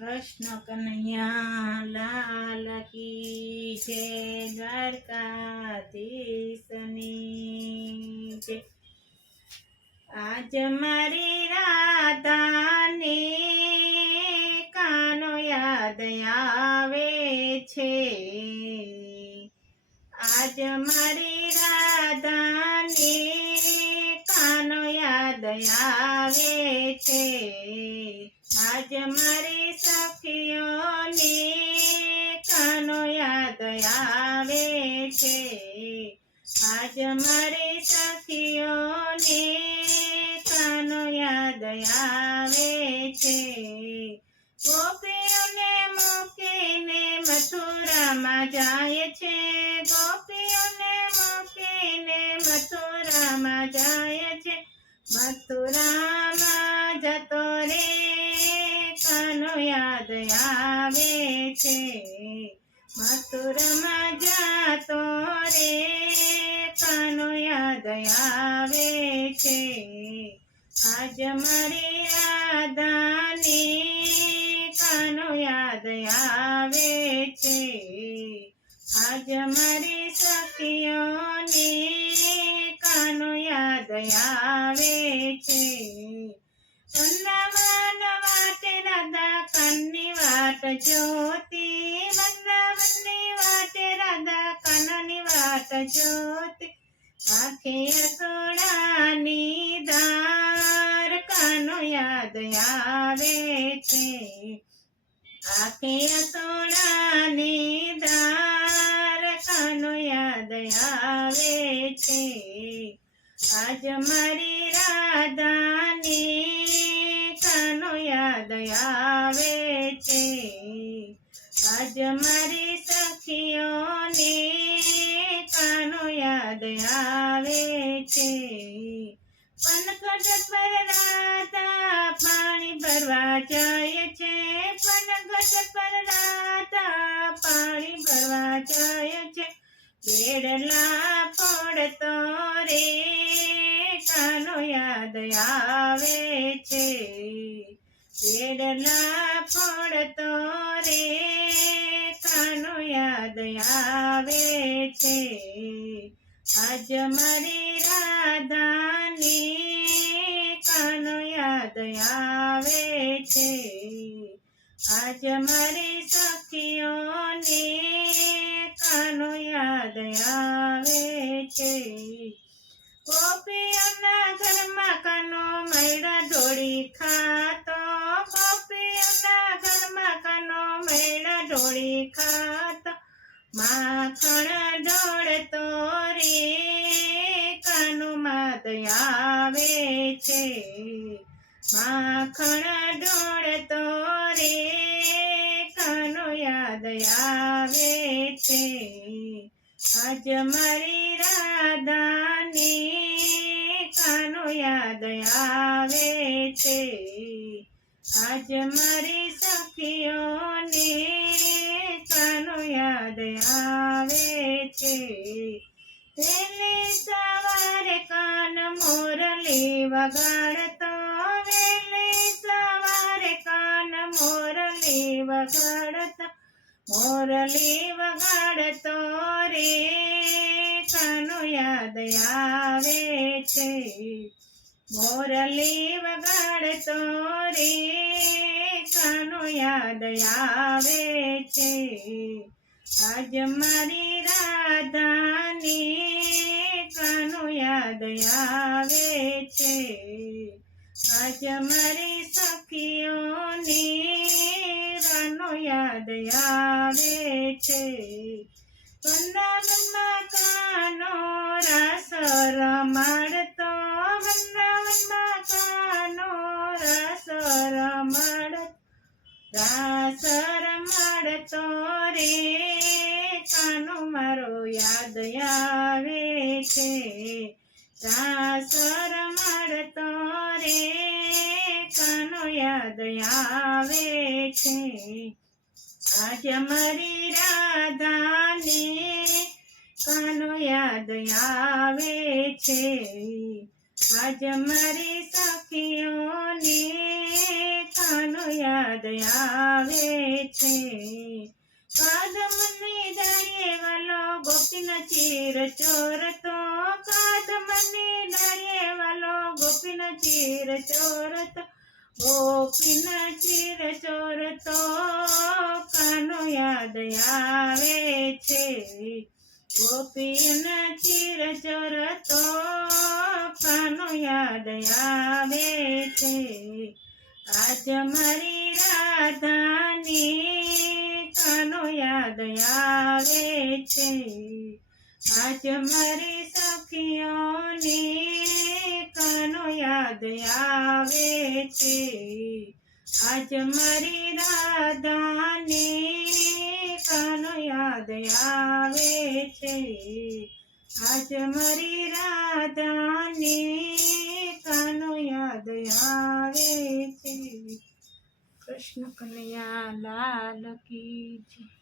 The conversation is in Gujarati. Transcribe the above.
કૃષ્ણ કનૈયા લાલ કી જય, દ્વારકાધીશની જય। આજ મારી રાધાને કાનો યાદ આવે છે, આજ મારી રાધાને કાનો યાદ આવે છે, આજ મારી સખીઓને કાનો યાદ આવે છે, આજ મારી સખીઓને કાનો યાદ આવે છે। ગોપીઓને મૂકીને મથુરામાં જાય છે, ગોપીઓને મૂકીને મથુરામાં જાય છે, મથુરામાં જતો રે કાનો યાદ આવે છે, મથુરામાં જતો રે કાનો યાદ આવે છે। આજ મારી રાધાને કાનો યાદ આવે છે, આજ મારી સખીઓને કાનો યાદ આવે છે। વૃંદાવન વાટે રાધા કાનની વાટ જોતી, વૃંદાવનની વાટે રાધા કાનની વાટ જોતી, આંખે અસોડાની ધાર કાનો યાદ આવે છે, આંખે અસોડાની ધાર કાનો યાદ આવે છે। આજ મારી રાધાને કાનો યાદ આવે છે, આજ મારી સખીઓને કાનો યાદ આવે છે। પનઘટ પર રાધા પાણી ભરવા જાય છે, પનઘટ પર રાધા પાણી ભરવા જાય છે, બેડલા ફોડતો રે કાનો યાદ આવે છે, બેડલા ફોડતો રે કાનો યાદ આવે છે। આજ મારી રાધાને કાનો યાદ આવે છે, આજ મારી સખીઓને કાનો યાદ આવે છે। ગોપીઓના ઘરમાં કાનો મૈડા ઢોળી ખાતો, ગોપીઓના ઘરમાં કાનો મૈડા ઢોળી ખાતો, માખણ ઢોળતો રે કાનો યાદ આવે છે, માખણ ઢોળતો રે કાનો યાદ આવે છે। આજ મારી રાધાને કાનો યાદ આવે છે, આજ મારી સખીઓને કાનો યાદ આવે છે। વહેલી સવારે કાન મોરલી વગાડતો, વહેલી સવારે કાન મોરલી વગાડતો, મોરલી વગાડતો રે કાનો યાદ આવે છે, મોરલી વગાડતો રે કાનો યાદ આવે છે। આજ મારી રાધાને કાનો યાદ આવે છે, આજ મારી સખીઓને કાનો યાદ આવે છે। વૃંદાવનમાં કાનો રાસ રમાડતો, વૃંદાવનમાં કાનો રાસ રમાડતો, રાસ રમાડતો રે કાનો મારો યાદ આવે છે, રાસ રમાડતો રે કાનો યાદ આવે છે। આજ મારી રાધાને કાનો યાદ આવે છે, આજ મારી સખીઓને કાનો યાદ આવે છે. કાદમની ડાળીએ વાલો ગોપીના ચીર ચોરતો, કાદમની ડાળીએ વાલો ગોપીના ચીર ચોરતો, ગોપીના ચીર ચોરતો કાનો યાદ આવે છે. ગોપીના ચીર ચોરતો કાનો યાદ આવે છે. આજ મારી રાધાની કાનો યાદ આવે છે. આજ મારી સખીઓની કાનો યાદ આવે છે. આજ મારી રાધાની કાનો યાદ આવે છે. આજ મારી રાધાની કાનો યાદ આવે છે. કૃષ્ણ કનૈયા લાલ કી જય.